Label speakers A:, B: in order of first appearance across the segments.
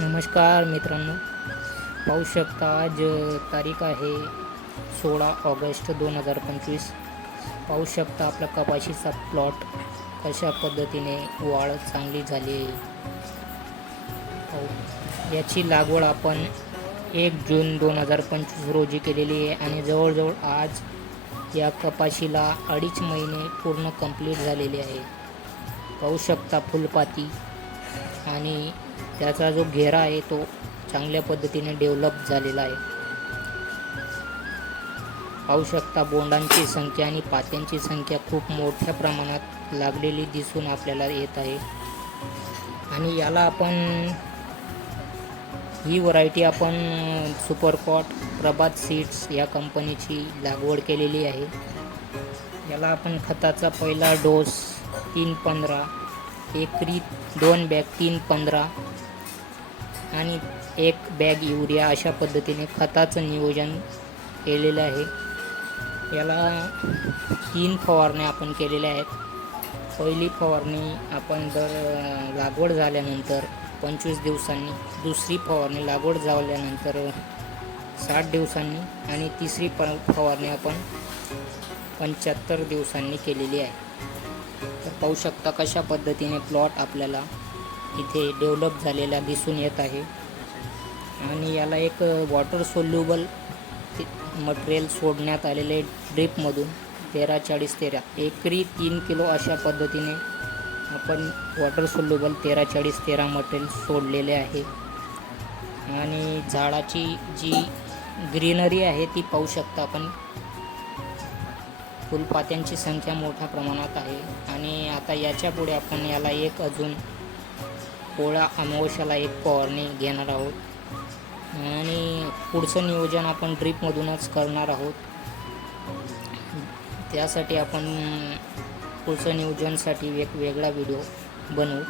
A: नमस्कार मित्रांनो. पाहू शकता आज तारीख आहे सोळा ऑगस्ट दोन हजार पंचवीस. पाहू शकता आपला कपाशीचा प्लॉट कशा पद्धतीने वाढ चांगली झाली आहे. पाहू. याची लागवड आपण एक जून दोन हजार पंचवीस रोजी केलेली आहे आणि जवळजवळ आज या कपाशीला अडीच महिने पूर्ण कंप्लीट झालेले आहे. पाहू शकता फुलपाती आणि त्याचा जो घेरा आहे तो चांगल्या पद्धतीने डेव्हलप झालेला आहे. पाहू शकता बोंडांची संख्या आणि पात्यांची संख्या खूप मोठ्या प्रमाणात लागलेली दिसून आपल्याला येत आहे. आणि याला आपण ही व्हरायटी आपण सुपरकॉट प्रभात सीड्स या कंपनीची लागवड केलेली आहे. याला आपण खताचा पहिला डोस तीन पंधरा एकरी दोन बॅग तीन पंधरा आणि एक बॅग युरिया अशा पद्धतीने खताचं नियोजन केलेलं आहे. याला तीन फवारण्या आपण केलेल्या आहेत. पहिली फवारणी आपण दर लागवड झाल्यानंतर पंचवीस दिवसांनी दुसरी फवारणी लागवड झाल्यानंतर साठ दिवसांनी आणि तिसरी प फवारणी आपण पंच्याहत्तर दिवसांनी केलेली आहे. तर पाहू शकता कशा पद्धतीने प्लॉट आपल्याला इथे डेव्हलप झालेला दिसून येत आहे. आणि याला एक वॉटर सोल्युबल मटेरियल सोडण्यात आलेले ड्रिपमधून तेरा चाळीस तेरा एकरी तीन किलो अशा पद्धतीने आपण वॉटर सोल्युबल तेरा चाळीस तेरा मटेरियल सोडलेले आहे. आणि झाडाची जी ग्रीनरी आहे ती पाहू शकता आपण. फुलपात्यांची संख्या मोठ्या प्रमाणात आहे. आणि आता याच्यापुढे आपण याला एक अजून पोळा अमावश्याला एक फवारणी घेणार आहोत. आणि पुढचं नियोजन आपण ड्रीपमधूनच करणार आहोत. त्यासाठी आपण पुढचं नियोजनसाठी एक वेगळा व्हिडिओ बनवू.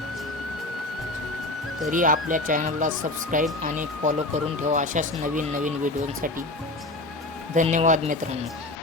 A: तरी आपल्या चॅनलला सबस्क्राईब आणि फॉलो करून ठेवा अशाच नवीन नवीन व्हिडिओंसाठी धन्यवाद मित्रांनो.